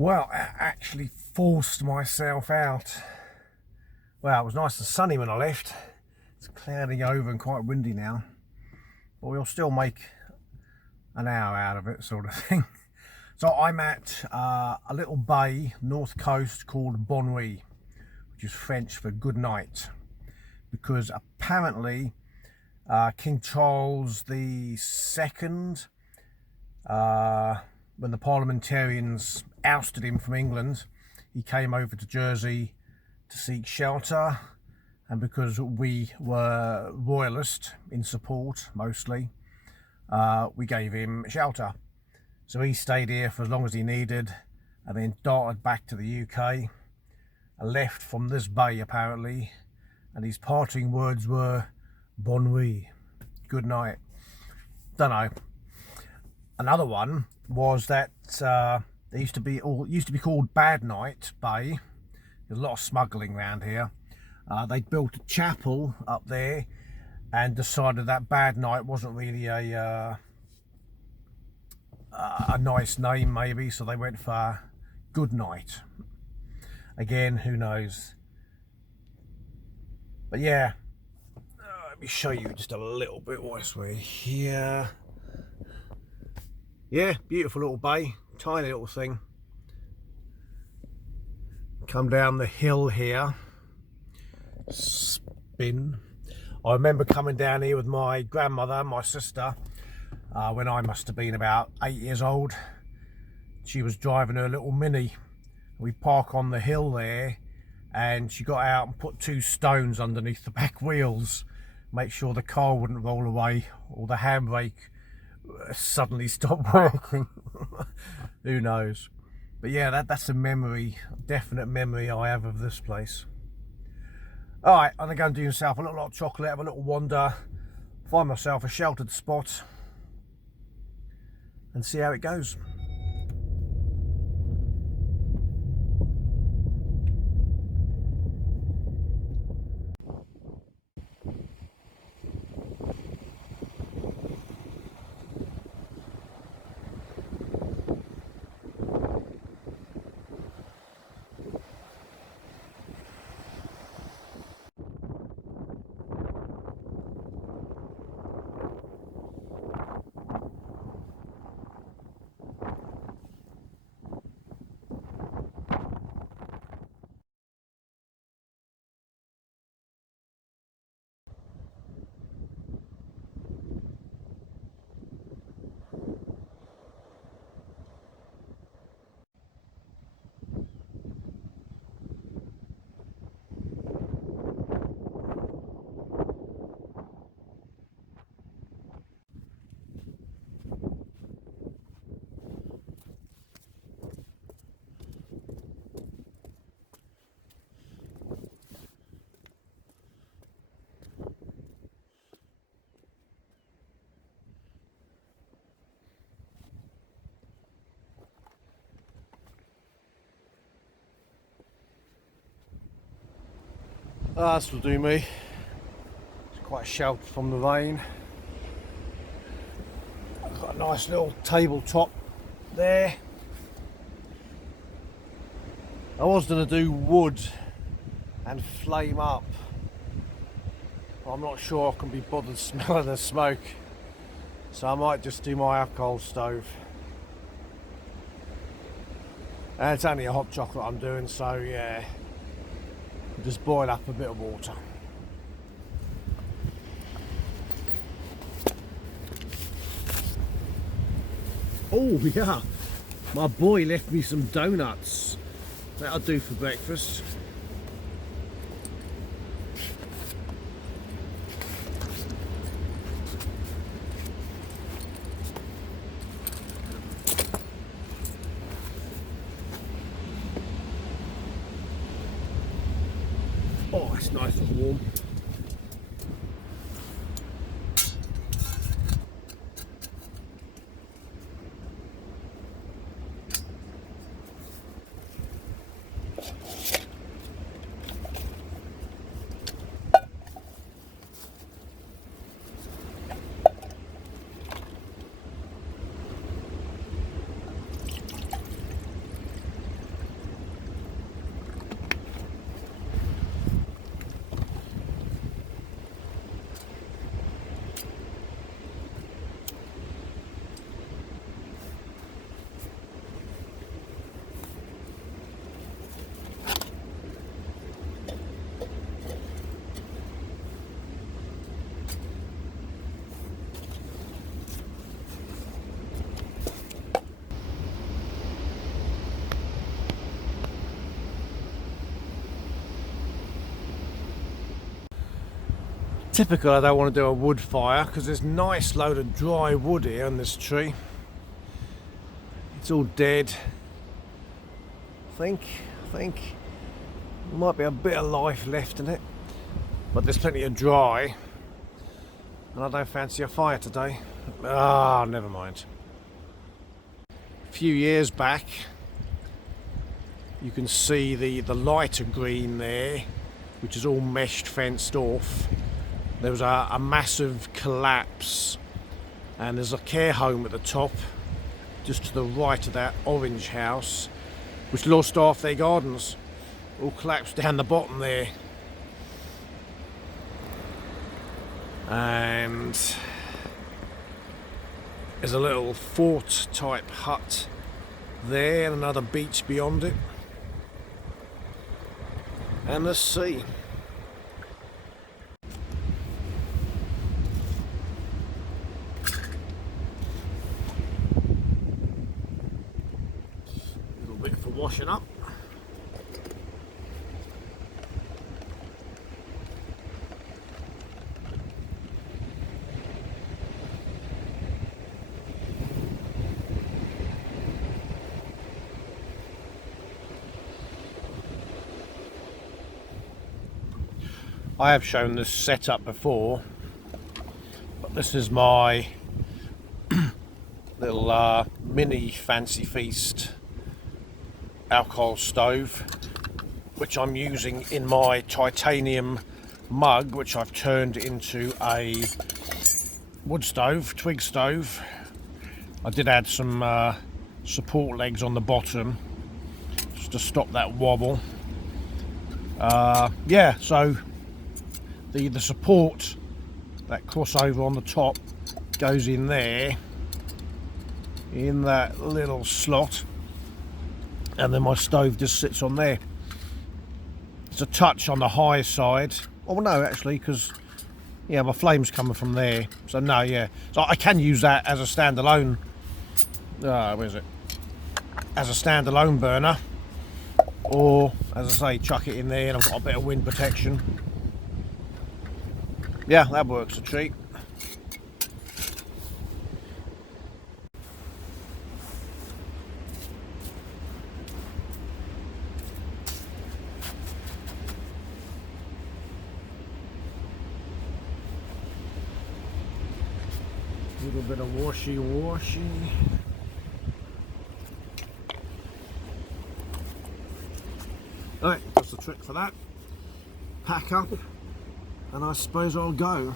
Well, I actually forced myself out. Well, it was nice and sunny when I left. It's clouding over and quite windy now, but we'll still make an hour out of it, sort of thing. So I'm at a little bay, north coast, called Bonnuit, which is French for good night, because apparently King Charles II, when the parliamentarians ousted him from England, he came over to Jersey to seek shelter, and because we were royalist in support mostly, we gave him shelter. So he stayed here for as long as he needed, and then darted back to the UK, and left from this bay apparently, and his parting words were "Bonne nuit," good night. Don't know. Another one was that they used to be called Bad Night Bay. There's a lot of smuggling around here. They built a chapel up there and decided that Bad Night wasn't really a nice name, maybe, so they went for Good Night. Again, who knows? But yeah, let me show you just a little bit whilst we're here. Yeah, beautiful little bay, tiny little thing. Come down the hill here, spin. I remember coming down here with my grandmother and my sister when I must have been about 8 years old. She was driving her little Mini. We park on the hill there, and she got out and put 2 stones underneath the back wheels, make sure the car wouldn't roll away or the handbrake suddenly stop working. Who knows? But yeah, that's a memory, definite memory I have of this place. Alright, I'm gonna go and do myself a little hot chocolate, have a little wander, find myself a sheltered spot and see how it goes. This will do me. It's quite sheltered from the rain. I've got a nice little tabletop there. I was going to do wood and flame up, but I'm not sure I can be bothered smelling the smoke, so I might just do my alcohol stove. And it's only a hot chocolate I'm doing, so yeah, just boil up a bit of water. Oh yeah, my boy left me some donuts. That'll do for breakfast. Oh, it's nice and warm. typical I don't want to do a wood fire because there's a nice load of dry wood here on this tree. It's all dead. I think there might be a bit of life left in it, but there's plenty of dry, and I don't fancy a fire today. Ah, never mind. A few years back, you can see the lighter green there, which is all meshed, fenced off. There was a massive collapse, and there's a care home at the top, just to the right of that orange house, which lost half their gardens. All collapsed down the bottom there. And there's a little fort type hut there, and another beach beyond it. And the sea. A little bit for washing up. I have shown this setup before, but this is my little mini Fancy Feast alcohol stove, which I'm using in my titanium mug, which I've turned into a wood stove, twig stove. I did add some support legs on the bottom just to stop that wobble. Yeah, so the support, that crossover on the top, goes in there, in that little slot, and then my stove just sits on there. It's a touch on the high side. Oh no, actually, because yeah, my flame's coming from there. So no, yeah. So I can use that as a standalone. Where is it? As a standalone burner, or as I say, chuck it in there, and I've got a bit of wind protection. Yeah, that works a treat. A little bit of washy. Right, that's the trick for that. Pack up, and I suppose I'll go.